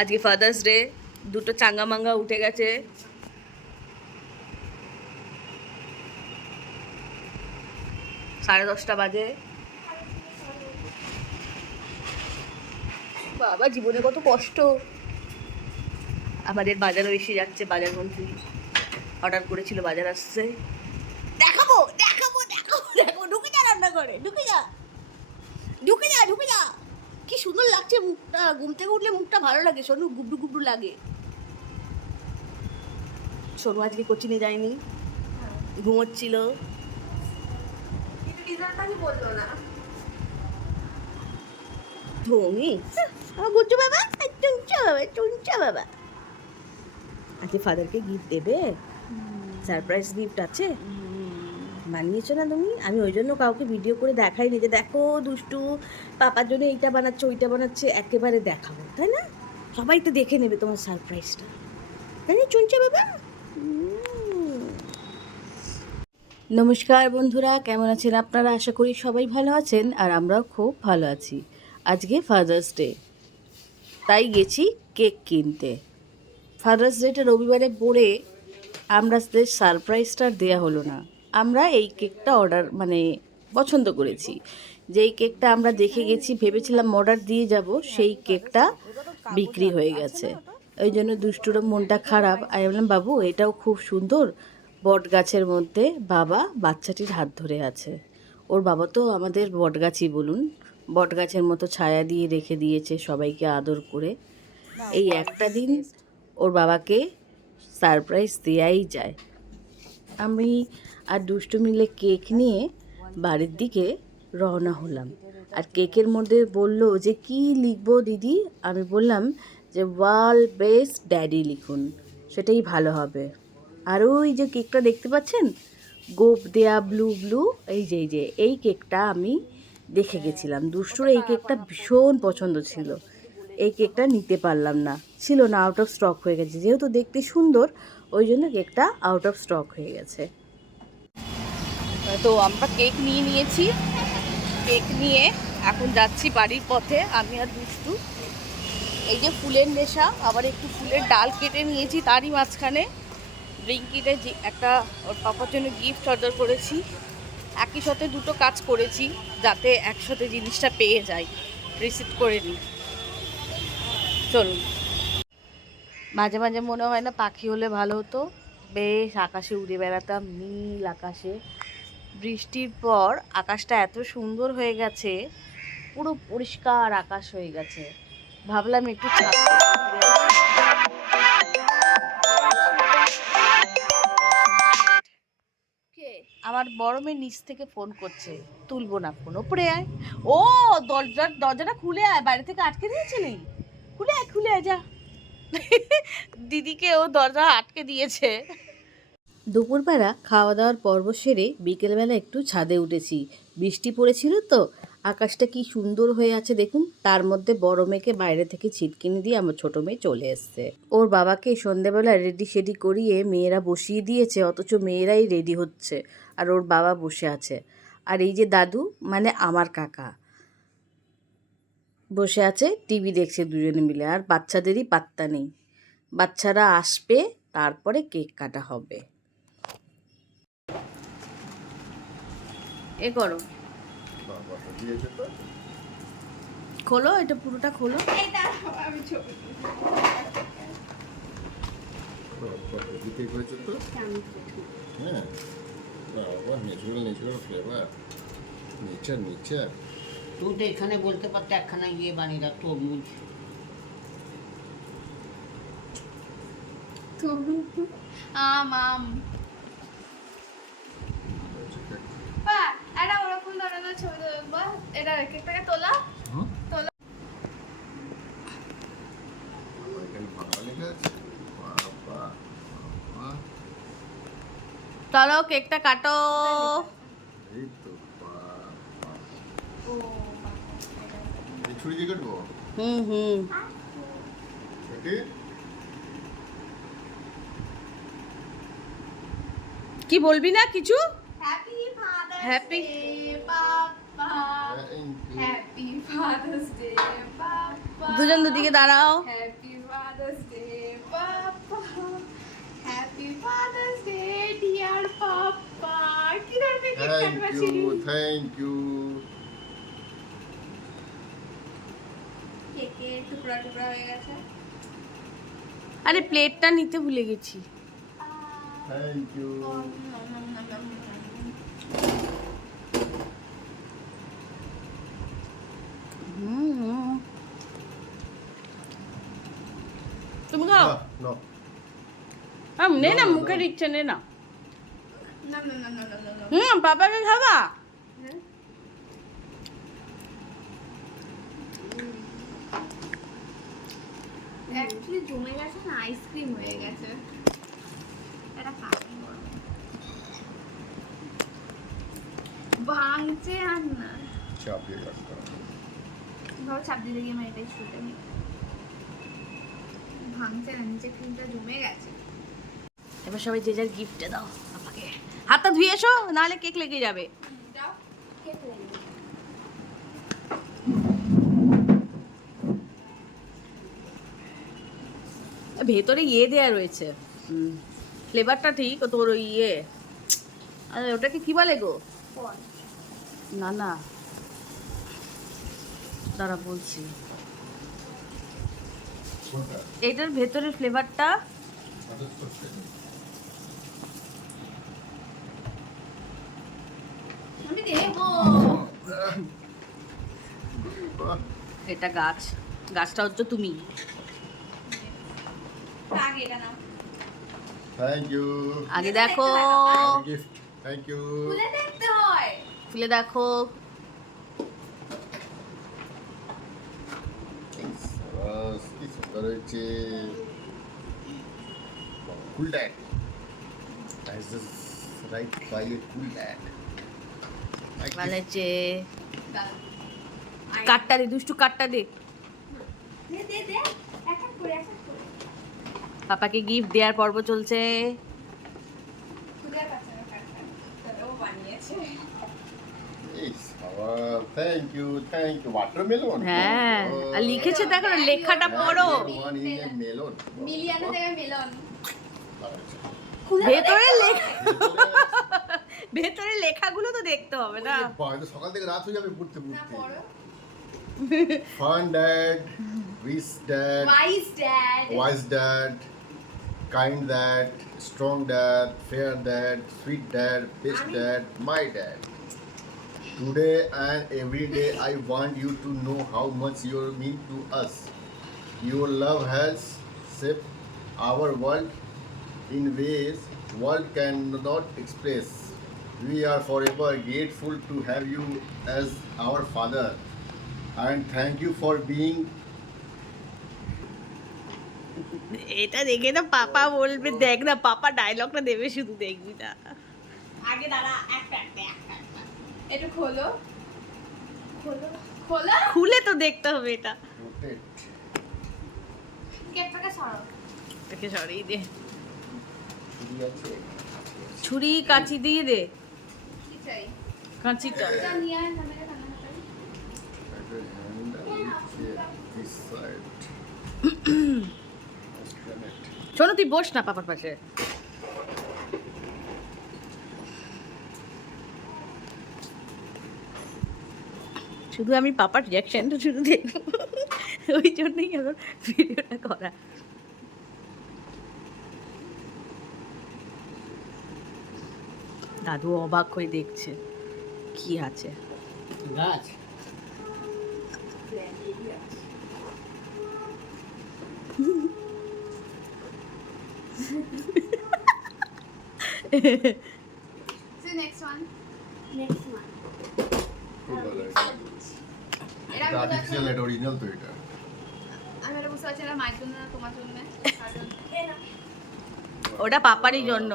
আজকে father's day, দুটো চাঙ্গা মাঙ্গা উঠে গেছে। সাড়ে 10টা বাজে। বাবা জীবনে কত কষ্ট। আমাদের বাজারও এসে যাচ্ছে, বাজার মন্ত্রী অর্ডার করেছিল, বাজার আসছে। দেখাবো দেখাবো দেখাবো দেখো, ঢুকে যা রান্না করে, ঢুকে যা ঢুকে যা ঢুকে যা। কি সুন্দর লাগছে মুখটা, ঘুম থেকে উঠলে মুখটা ভালো লাগে, সোনু গুবডু গুবডু লাগে। সোনু আজকে কোচিনে যায়নি, ঘুমোচ্ছিল। ঘুমি আমার গুজ্জু বাবা, টুনচা বাবা, টুনচা বাবা। আজকে ফাদারকে গিফট দেবে, সারপ্রাইজ গিফট আছে, বানিয়েছো না তুমি? আমি ওই জন্য কাউকে ভিডিও করে দেখাইনি যে দেখো দুষ্টু পাপার জন্য এইটা বানাচ্ছে ওইটা বানাচ্ছে, একেবারে দেখাবো, তাই না? সবাই তো দেখে নেবে তোমার সারপ্রাইজটা, তাই না চুনচা বাবা? নমস্কার বন্ধুরা, কেমন আছেন আপনারা? আশা করি সবাই ভালো আছেন, আর আমরাও খুব ভালো আছি। আজকে ফাদার্স ডে, তাই গেছি কেক কিনতে। ফাদার্স ডেটা রবিবারে পড়ে আমাদের সারপ্রাইজটা দেওয়া হলো না। আমরা এই কেকটা পছন্দ করেছি। যেই কেকটা আমরা দেখে গেছি, ভেবেছিলাম অর্ডার দিয়ে যাব, সেই কেকটা বিক্রি হয়ে গেছে। ওই জন্য দুষ্টুরও মনটা খারাপ। আমি বললাম বাবু এটাও খুব সুন্দর, বট গাছের মধ্যে বাবা বাচ্চাটির হাত ধরে আছে। ওর বাবা তো আমাদের বটগাছই বলুন, বট গাছের মতো ছায়া দিয়ে রেখে দিয়েছে সবাইকে আদর করে। এই একটা দিন ওর বাবাকে সারপ্রাইজ দেওয়াই যায়। আমি আর দুষ্টু মিলে কেক নিয়ে বাড়ির দিকে রওনা হলাম। আর কেকের মধ্যে বলল যে কি লিখবো দিদি? আমি বললাম যে ওয়ার্ল্ড বেস্ট ড্যাডি লিখুন, সেটাই ভালো হবে। আর ওই যে কেকটা দেখতে পাচ্ছেন, গোপ দেয়া ব্লু ব্লু, এই কেকটা আমি দেখে গেছিলাম। দুষ্টুর এই কেকটা ভীষণ পছন্দ ছিল। এই কেকটা নিতে পারলাম না, ছিল না, আউট অফ স্টক হয়ে গেছে। যেহেতু দেখতে সুন্দর, ওই জন্য কেকটা আউট অফ স্টক হয়ে গেছে। তো আমরা কেক নিয়ে নিয়েছি, কেক নিয়ে এখন যাচ্ছি বাড়ির পথে, আমি আর দুষ্টু। এই যে ফুলের নেশা, আবার একটু ফুলের ডাল কেটে নিয়েছি, তারই মাঝখানে ব্লিঙ্কিটে যে একটা ওর পাপার জন্য গিফট অর্ডার করেছি। একই সাথে দুটো কাজ করেছি যাতে একসাথে জিনিসটা পেয়ে যাই, রিসিভ করে নিই। চলুন। মাঝে মাঝে মনে হয় না পাখি হলে ভালো হতো, বেশ আকাশে উড়ে বেড়াতাম, নীল আকাশে। বৃষ্টির পর আকাশটা এত সুন্দর হয়ে গেছে, পুরো পরিষ্কার আকাশ হয়ে গেছে। ভাবলাম একটু ছাদ থেকে ঘুরে আসি। আমার বড় মেয়ে নিচ থেকে ফোন করছে, তুলবো না ফোন, ওপরে আয়। ও দরজাটা খুলে আয়, বাইরে থেকে আটকে দিয়েছিলি, খুলে আয় যা। দিদিকে ও দরজা আটকে দিয়েছে। দুপুরবেলা খাওয়া দাওয়ার পর্ব সেরে বিকেলবেলা একটু ছাদে উঠেছি। বৃষ্টি পড়েছিল তো, আকাশটা কি সুন্দর হয়ে আছে দেখুন। তার মধ্যে বড় মেয়েকে বাইরে থেকে ছিটকিনি দিয়ে আমার ছোট মেয়ে চলে এসছে। ওর বাবাকে সন্ধেবেলা রেডি সেডি করিয়ে মেয়েরা বসিয়ে দিয়েছে, অথচ মেয়েরাই রেডি হচ্ছে আর ওর বাবা বসে আছে। আর এই যে দাদু মানে আমার কাকা বসে আছে, টিভি দেখছে দুজনে মিলে। আর বাচ্চাদেরই পাত্তা নেই, বাচ্চারা আসবে তারপরে কেক কাটা হবে। এ করো, খোলো এটা, পুরোটা খোলো। তুই তো এখানে বলতে পারতো একখানা ইয়ে বানিয়ে রাখ, তরমুজ। আম আম পা এটা ওরকম ধরনের ছবি তুলবো। এটা কেকটাকে তোলা তোলা। চলো কেকটা কাটো। হুম হুম। কি বলবি না কিছু? হ্যাপি ফাদার্স হ্যাপি ডে পাপা, হ্যাপি ফাদার্স ডে পাপা, দুজন দুদিকে দাঁড়াও। হ্যাপি ফাদার্স ডে ডিয়ার পাপা। কি ধরনের কেক কাটবা থ্যাংক ইউ কেকের টুকরা টুকরা হয়ে গেছে। আরে প্লেটটা নিতে ভুলে গেছি। থ্যাংক ইউ হুম। তুমি খাও। নো নে না, No, no, মুখের no. ইচ্ছে নে না। না না না না না না না। পাপাকে খাবা? অ্যাকচুয়ালি জমে গেছে না, আইসক্রিম হয়ে গেছে। এটা খাবি গরমে। ভাঙছে আর না। চাপিয়ে রাখতে হবে। ধরো চাপ দিতে গিয়ে আমার এটাই ছুটে নি। ভাঙছে না, নিচে ক্রিমটা জমে গেছে। এবার সবাই যে যার গিফটে দাও পাপাকে। হাতটা ধুয়ে এসো, নাহলে কেক লেগে যাবে। দাও, কেক লেগে গেছে। ভেতরে ইয়ে দেয়া রয়েছে, ফ্লেভারটা ঠিক, ও তোর ওই ইয়ে, আরে ওটাকে কি বলে গো? বল। না না, দাঁড়া বলছি। কোনটা? এইটার ভেতরের ফ্লেভারটা আমি দেবো। এটা গাছ, গাছটা হচ্ছে তুমি। আগে এটা নাও। থ্যাংক ইউ আগে দেখো, গিফট থ্যাংক ইউ খুলে দেখতে হয়। খুলে দেখো। কি সুন্দর হয়েছে cool dad right by a cool dad ভালো হচ্ছে। দাও। কাটটা দে, দুষ্টু কাটটা দে। দে দে দে, এক এক করে এক এক করে। পাপাকে গিফট দেওয়ার পর্ব চলছে। খুলে কাছে কাছে। ও বানিয়েছে। থ্যাংক ইউ ওয়াটারমেলন হ্যাঁ, আর লিখেছে দেখো না, লেখাটা পড়ো। মেলন মিলিয়ানের জায়গায় মেলন। ভেতরে লেখা, ভেতরে লেখাগুলো তো দেখতে হবে না। সকাল থেকে রাত হয়ে যাবে পড়তে না পড়ো। Fun dad rich dad Wise dad. wise dad, kind dad, strong dad, fair dad, sweet dad, best dad, my dad. Today and every day I want you to know how much you mean to us. Your love has shaped our world in ways world cannot express. We are forever grateful to have you as our father and thank you for being এটা দেখে না পাপা বলবে, দেখ না পাপা ডায়লগটা দেবে, শুধু দেখবি না। আগে দাঁড়া, একটা একটা একটা একটা। একটু খোলো। খোলো। খোলো। খুলে তো দেখতে হবে এটা। protect. কেকটাকে সরাও। এটাকে সরিয়ে দে, ছুরি আছে ছুরি কাঁচি দিয়ে দে, কি চাই? কাঁচিটা। এটা নিয়ে আয়, ঠান্ডা ঠান্ডা ঠান্ডা। একটা hand this side. শোনো, তুই বস না পাপার পাশে। শুধু আমি পাপার রিয়াকশনটা শুধু দেখবো, ওই জন্যই আমার ভিডিওটা করা। দাদু অবাক হয়ে দেখছে কি আছে। গাছ See next one. Next one. খুব ভালো এটা এটা আমি বুঝতে আর্টিফিশিয়াল, এটা অরিজিনাল তো এটা আমি এটা বুঝতে পারছি না, মায়ের জন্য না তোমার জন্য। ওটা পাপারই জন্য,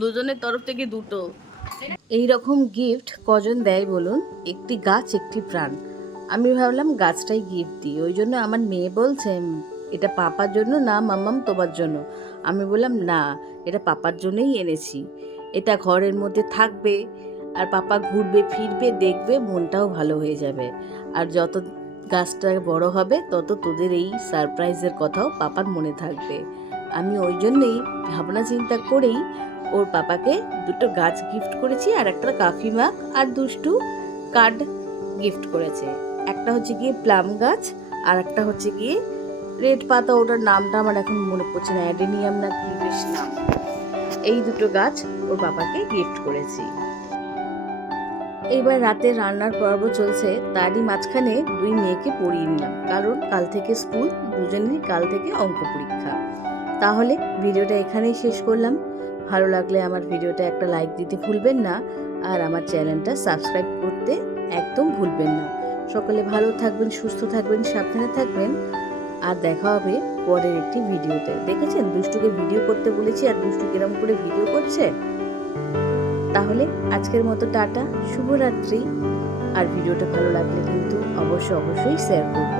দুজনের তরফ থেকে দুটো। এই রকম গিফট কজন দেয় বলুন? একটি গাছ একটি প্রাণ। আমি ভাবলাম গাছটাই গিফট দিই, ওই জন্য আমার মেয়ে বলছে এটা পাপার জন্য না মাম্মাম তোমার জন্য। আমি বললাম না, এটা পাপার জন্যই এনেছি, এটা ঘরের মধ্যে থাকবে, আর পাপা ঘুরবে ফিরবে দেখবে, মনটাও ভালো হয়ে যাবে। আর যত গাছটা বড় হবে তত তোদের এই সারপ্রাইজের কথাও পাপার মনে থাকবে। আমি ওই জন্যেই ভাবনা চিন্তা করেই ওর পাপাকে দুটো গাছ গিফট করেছি আর একটা কাফি মাগ আর দুষ্টু কার্ড গিফট করেছে। একটা হচ্ছে গিয়ে প্লাম গাছ আর একটা হচ্ছে গিয়ে রেড পাতা, ওটার নামটা আমার এখন মনে পড়ছে না, অ্যাডেনিয়াম না কি বেশ নাম। এই দুটো গাছ ওর বাবাকে গিফট করেছি। এইবার রাতে রান্নার পর্ব চলছে, তারই মাঝখানে দুই মেয়েকে পড়িয়ে নিলাম, কারণ কাল থেকে স্কুল, দুজনেরই কাল থেকে অঙ্ক পরীক্ষা। তাহলে ভিডিওটা এখানেই শেষ করলাম। ভালো লাগলে আমার ভিডিওটা একটা লাইক দিতে ভুলবেন না, আর আমার চ্যানেলটা সাবস্ক্রাইব করতে একদম ভুলবেন না। সকলে ভালো থাকবেন, সুস্থ থাকবেন, সাবধানে থাকবেন, আর দেখা হবে পরের একটি ভিডিওতে। দেখেছেন দুষ্টুকে ভিডিও করতে বলেছি আর দুষ্টু কিরম করে ভিডিও করছে। তাহলে আজকের মতো টাটা, শুভরাত্রি। আর ভিডিওটা ভালো লাগলে কিন্তু অবশ্যই শেয়ার করবেন।